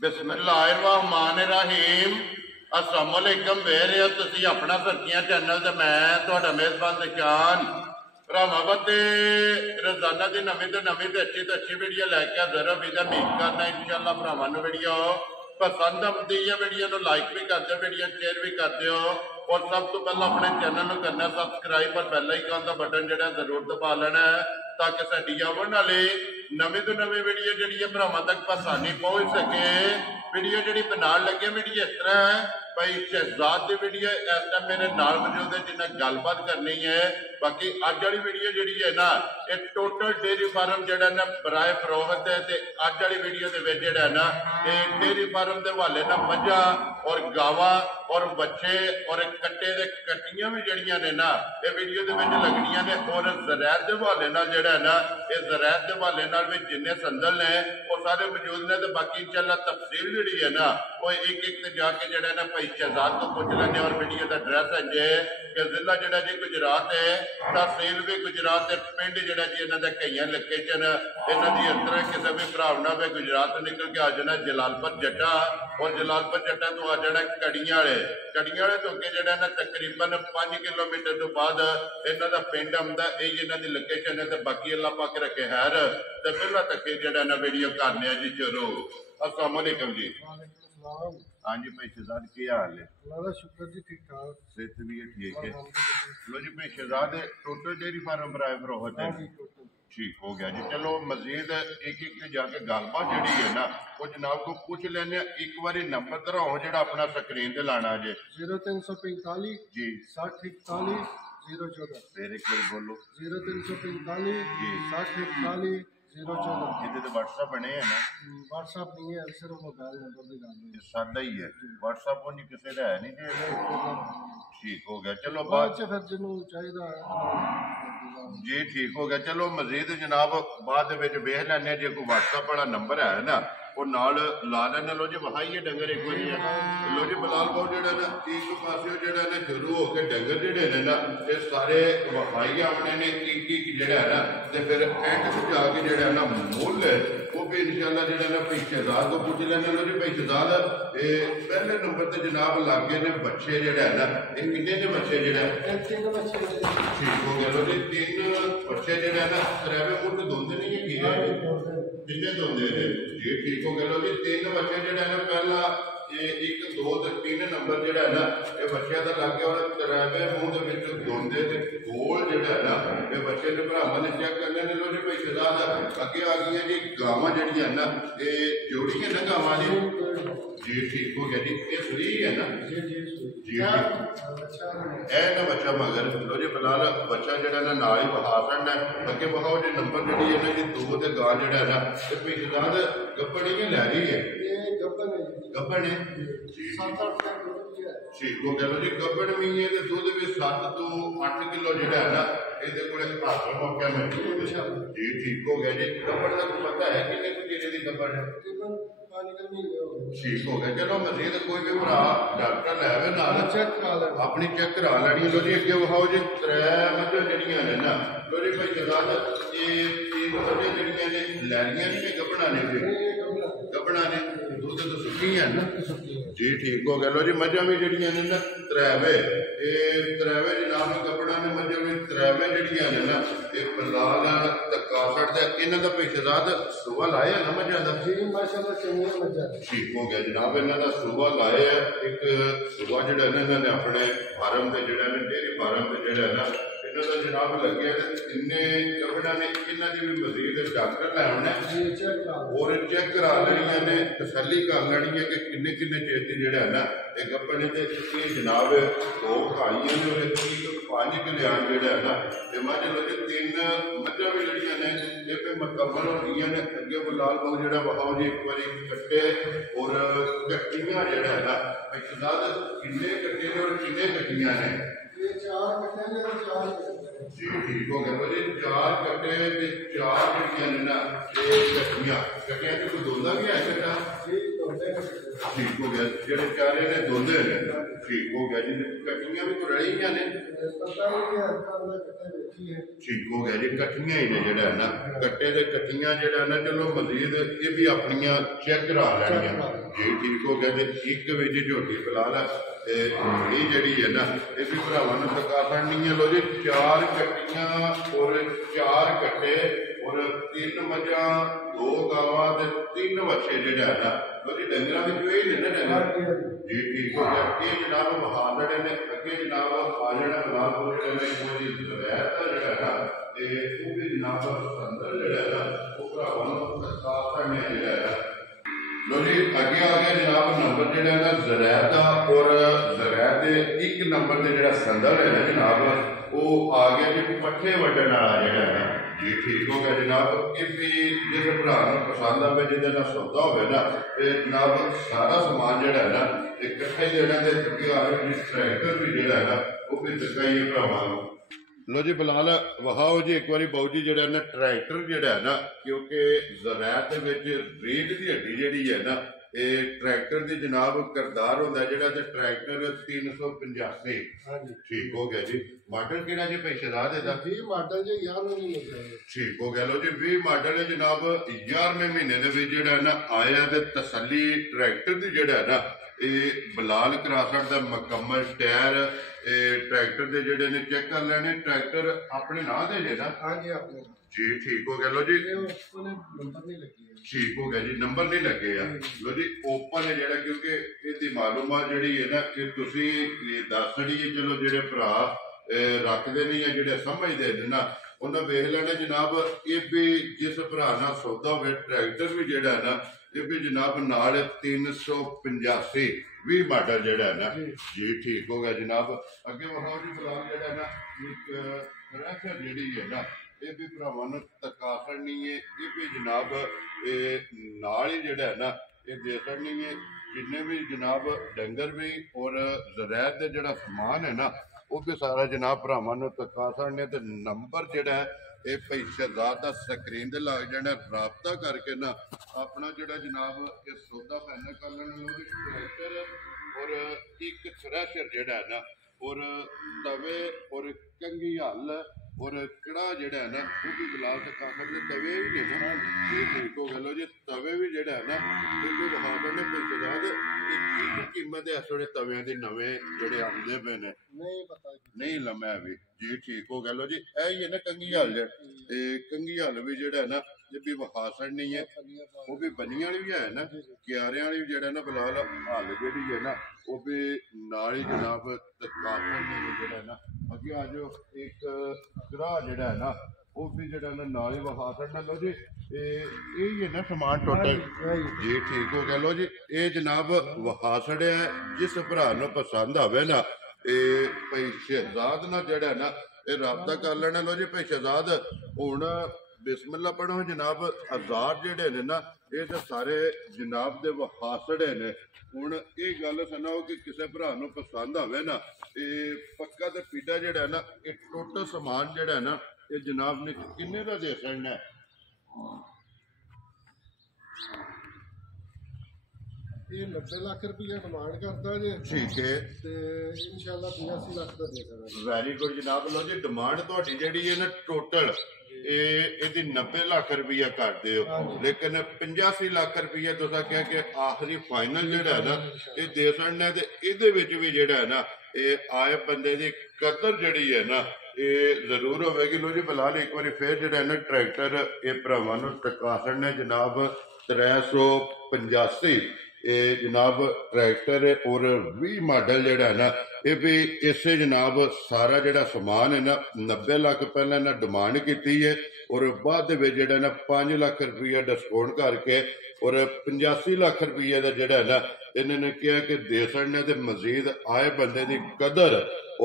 बिस्मिल्लाहिर्रहमानिर्रहीम। अस्सलाम वालेकुम। वेरे हो तुसी अपना सर्कियां चैनल ते मैं तुहाडा मेज़बान निशान भरावां ते रोजाना की नवीं तो अच्छी वीडियो लैके हाज़र हो। भी उम्मीद करना इंशाअल्लाह भरावां नूं वीडियो पसंद आती है। वीडियो को लाइक भी कर दो, वीडियो शेयर भी कर दो और सब तो पहले अपने चैनल को करना सबसक्राइब और बेल आइकन का बटन जो जरूर दबा लेना है ताकि साडी आने वाली नवीं तो नवीं वीडियो जी भरावां तक आसानी पहुँच सके। वीडियो जी बनाने लगे वीडियो इस तरह है भाई शहजाद की वीडियो इस टाइम मेरे नाल मौजूद है जिन्हें गलबात करनी है। बाकी अज वाली वीडियो जी है ना ये टोटल डेयरी फार्म जोड़ा ना बराए फरोख्त है। अज वाली वीडियो के जोड़ा है ना ये डेयरी फार्म के हवाले ना मझा और गावां और बच्चे और कट्टे दे कट्टियां भी जड़ियां ने ना ये वीडियो के लगनियां ने और ज़रैत के हवाले नाल जोड़ा है ना ये ज़रैत के हवाले नाल भी जिन्ने संदल ने वो सारे मौजूद ने। तो बाकी इंशाअल्लाह तफसील जी है ना वो एक एक जाके जोड़ा ना भाई शहजाद को पूछ लेंगे। और वीडियो का एड्रैस है जे कि जिला जोड़ा जी गुजरात है, तहसील भी गुजरात है, पिंड जोड़ा जी इन्हों के कई लोकेशन इन्हों की इस तरह किसी भी भरावना भी गुजरात तो निकल के आ जाना जलालपुर जट्टा और जलालपुर जट्टा तो आ जाना कड़ियां वाले तो अगे जो ना तकरीबन 5 किलोमीटर तो बाद इन्हों का पिंड आता। यही इन्हों की लोकेशन है। तो बाकी अल्लाह पाक रखे हैर तो पहला तक जो ना वीडियो करने जी शुरू। अस्सलाम वालेकुम जी। हाँ जी भाई शहजाद की हाल है? शुक्र जी ठीक ठाक, सेहत भी है ठीक है। लो जी भाई शहजाद टोटल डेयरी फार्म बराए फरोख्त है? ठीक हो गया जी। चलो मजीद एक एक जाके गलबात जी है ना वो जनाब को पूछ लेने। एक बार नंबर दराओ जो अपना स्क्रीन से लाना जे 0345 जी 60 41 014। फिर एक बार बोलो 0345 60 41 014। जिदे तो व्हाट्सएप बने है ना? व्हाट्सएप नहीं है, सिर्फ मोबाइल नंबर की गल है। सादा ही है व्हाट्सएप को किसी का है नहीं जे। ठीक हो गया। चलो बाद फिर जिन्हों चाहिए जी ठीक हो गया। चलो मजीद जनाब बाद वेख लैने जो कोई व्हाट्सएप वाला नंबर है ना वो नाल ला लेने। लो जी वहाइए डंगर एक बार लो जी बिलाल भाऊ जो ना एक पास जो ना शुरू होकर डंगर जोड़े ने ना ये सारे वहाई आने ने एक जोड़ा है ना तो फिर एंड जाके जो ना मुल वो भी इंशाअल्लाह जो ना भाई शहजाद को पूछ लेने। लो जी भाई शहजाद पहले नंबर से जनाब लागे ने बच्चे जोड़ा है ना ये किन्ने ने बच्चे जोड़ा ठीक हो गया। लो जी 3 बच्चे जो ना त्रैवे मुल्क दोंदे नहीं है किन्ने दोंदे ने जी ठीक हो गया। लो जी 3 बच्चे जो ना पहला 1 2 ते 3 नंबर जो है ना ये बच्चों का लग गया और त्रैवे मुंह के दोंदे गोल जो है ना ये बच्चे ने भरावां ने चेक करने ने। लो जी भाई शहजाद अगे आ गई जी गावां जड़ियां ना ये जोड़ियां ना गावां जी जी ठीक हो गया जी। ये फ्री है ना जी ना बच्चा मगर लो जी फिलहाल बच्चा जो ना नाल ही बहा सकना अगे बहाओ जी नंबर जी है ना जी 2 ते गां जो है ना तो भाई शहजाद गप्पड़ ही लै रही है गब्बन है ठीक हो गया। लो जी गब्बन भी है तो दूध भी 7 तो 8 किलो जो है ना ये हासिल मौका मौजूद जी ठीक हो गया जी। गब्बन का पता है कितने किले की गब्बन है? ठीक हो गया। चलो मजीद कोई भी भरा डॉक्टर लैवे नाल अपनी चेक करा लैनी। लो जी अगे वहाओ जी 3 मझां जड़ियां ने ना लो जी भाई शहजाद ये मझां जड़ियां ने लैनियां ने गब्बना ने गब्बना ने दूध तो सुखी है ना जी ठीक हो गया। लो जी मझां भी जड़ियां ने ना त्रैवे जनाब गब्बना ने मझां भी त्रैवे जड़ियां ने ना ये बिलाल धक्का छड्डदा इन्हां दा भाई शहजाद सुबह लाया ना मझां दा जी माशाअल्लाह चंगी मझां ठीक हो गया जनाब। इन्हां दा सुबह लाया एक सुबह जिहड़ा इन्हां ने अपने फार्म ते जिहड़ा ने डेयरी फार्म ते जिहड़ा ना इन्हां दा जनाब लग्या ते इन्ने गब्बना ने इन्हां दी भी मजीद डॉक्टर लै आउणा और चेक करा लैनियां ने तसल्ली कर लैनी है कि किन्ने किन्ने चेर दी जिहड़ा है ना ये गब्बन ते जनाब 2 खाइयां ने और 5 किलियान जिहड़ा है ना ते मझ लो जी 3 मझां भी जिहड़ियां ने ये पे मुकम्मल हो गई ने। अगे बिलाल भाऊ जिहड़ा वहाओ जी एक बार कट्टे और कट्टियां जिहड़ा है ना भाई शहजाद किन्ने कट्टे ने और किन्ने कट्टियां ने? जी ठीक हो गया। जी 4 कट्टे ते 4 जड़ियां ने ना कट्टियां तो कोई दोंदा भी है कट्टा ठीक हो गया जेडे चारे ने दोंदे ने ठीक हो गया जी कटियां भी तो रलियां ने ठीक हो गया जी कटियां ही ने जेड़ा है ना कट्टे दे कटियां जेड़ा ना चलो मजीद ये भी अपनियां चेक करा लैनियां जी ठीक हो गया ते एक विच झोटी फिलहाल ये जड़ी है ना ये भी भरावां नूं दिखा छड़नी है लो जी 4 कटियां और 4 कट्टे और 3 मझां 2 गावां ते 3 बच्चे जेड़ा है ना लो जी डंगरां विच ये ने ना डंगर जी ठीक हो गया ये जनाब बहादुर ने अगे जनाब आजड़ा बलापुर जेड़े ने वो रैत दा जेड़ा है ना ते वो भी जनाब अंदर जेड़ा है ना वो भरावां नूं साफ करने जेड़ा है लो जी अगे आ गया जनाब नंबर जेड़ा है ना ज़रैत दा और ज़रैत दे एक नंबर ते जेड़ा संदर है ना जनाब वो आ गया जी पट्ठे वड्डण वाला जेड़ा है ना जी ठीक हो गया जनाब ये भी जिस भरा पसंद आवे जिहदे नाल सौदा होवे ना ते जनाब सारा समान जेड़ा है ना इकट्ठे देना ते अगे आ गया ट्रैक्टर भी जेड़ा है ना वो भी दिखाइए भरावां नूं लो जी बिलाल वहाओ जी एक बारी बाऊ जी जेड़ा ना ट्रैक्टर जेड़ा है ना क्योंकि ज़रैत दे विच रीढ़ दी हड्डी जेड़ी है ना ये ट्रैक्टर दी जनाब करदार होंदा जेड़ा ते ट्रैक्टर 385 ठीक हो गया जी मॉडल केड़ा जी भाई शहजाद दा 20 मॉडल जो 11वें महीने दा ठीक हो गया लो जी 20 मॉडल है जनाब 11वें महीने दे विच जेड़ा ना आया ते तसल्ली ट्रैक्टर दी जेड़ा है ना ये बिलाल क्रासर दा मुकम्मल टायर ट्रैक्टर दे जेड़े ने चेक कर लेने ट्रैक्टर अपने नां दे जे ना हां जी अपने जी ठीक हो गया लो जी उसने नंबर नहीं लगी ठीक हो गया जी नंबर नहीं लगे यार लो जी ओपन है जेड़ा क्योंकि इसकी मालूमात जेड़ी है ना कि तुसी दस छड़ी चलो जेड़े भरा रखते नहीं है जेड़े समझते हैं ना उन्हें वेख लेना जनाब ये भी जिस भरा ना सौदा हो ट्रैक्टर भी जेड़ा है ना ये भी जनाब नाल 385 20 मॉडल जेड़ा है ना जी ठीक हो गया जनाब अगे वहां जी फिलहाल जेड़ा है ना एक थ्रेशर जेड़ी है ना ये भी भरावां नूं तका छड़नी है ये भी जनाब नाल ही जेड़ा है ना ये दे छड़नी है जिन्ने भी जनाब डंगर भी और ज़रैत दे जेड़ा समान है ना वो भी सारा जनाब भरावां नूं तका छड़ने ते नंबर जेड़ा है ये भाई शहजाद दा स्क्रीन ते लग जाना राबता करके ना अपना जेड़ा जनाब ये सौदा फाइनल कर लेना ट्रैक्टर और एक थ्रेशर जेड़ा है ना और तवे और कंघी हल और कड़ा जेड़ा है ना वो भी बिलाल तक आखर दे तवे भी ने ना ये ठीक हो गया लो जी तवे भी जेड़ा है ना ये भी बहादुर ने भाई शहजाद की कीमत है इस वेले तवियां दी नवे जेड़े आंदे पे ने नहीं पता नहीं लम्या भी जी ठीक हो गया लो जी ऐ ही है ना कंघी हल कंघी हल भी जेड़ा है ना ये भी वहा छड़नी है वो भी बनिया भी है ना क्यारे वाली भी जेड़ा ना बिलाल हल जेड़ी है ना वो भी नाल ही जनाब जेड़ा है ना अगे आ जाओ एक ग्राह जेड़ा है ना वो भी जेड़ा ना नाल ही वहा छड़ना लो जी ये है ना समान टोटल जी ठीक हो गया लो जी ये जनाब वहा छड़िया है जिस भरा नूं पसंद आवे ना भाई शहजाद ना जेड़ा है ना ये राबता कर लेना लो जी भाई शहजाद हुण बिस्मिल्लाह पढ़ो जनाब हजार जेड़े ने ना ये तो सारे जनाब दे वहासड़े ने हुण ये गल सुनाओ कि किसी भरा नूं पसंद आवे ना ये पक्का ते पीड़ा जेड़ा है ना ये टोटल समान जेड़ा है ना ये जनाब ने किन्ने दा दे छड़ना है ये 90 लाख रुपया डिमांड करता जे ठीक है ते इंशाल्लाह 82 लाख दा दे देना वेरी गुड जनाब लो जी डिमांड तुहाडी जेड़ी है ना टोटल ये 90 लाख रुपया करते हो लेकिन 85 लाख रुपया तुसा क्या कि आखिरी फाइनल जेड़ा है ना ये दे छड़ना ते इहदे विच भी जेड़ा है ना ये आए बंदे दी कदर जेड़ी है ना ये जरूर होगी लो जी बिलाल एक बार फिर जेड़ा है ना ट्रैक्टर ये भरावां नूं टका छड़ना जनाब 385 ये जनाब ट्रैक्टर और 20 मॉडल जेड़ा है ना ये भी इसे जनाब सारा जेड़ा समान है ना 90 लाख पहले ना डिमांड की है और बाद जेड़ा ना 5 लाख रुपया डिस्काउंट करके और 85 लाख रुपये का जेड़ा है ना इन्होंने कहा कि दे छड़ने ते मजीद आए बंदे की कदर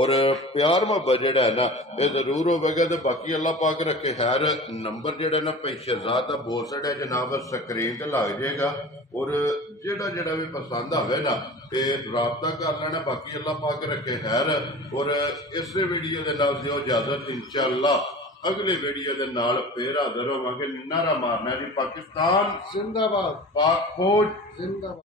और प्यार मोहब्बत जेड़ा है ना ये जरूर होगा तो बाकी अल्लाह पाक रखे खैर नंबर जेड़ा ना भाई शहजाद का बोल छड़िया जनाब स्क्रीन ते लग जाएगा और जेड़ा जेड़ा भी पसंद आवे ना ये राबता कर लेना बाकी अल्लाह पाक रखे खैर और इस वीडियो के नाल दिओ इजाजत इंशाअल्लाह अगले वीडियो के नाल फिर हाजिर होवांगे नारा मारना जी पाकिस्तान जिंदाबाद पाक फौज जिंदाबाद।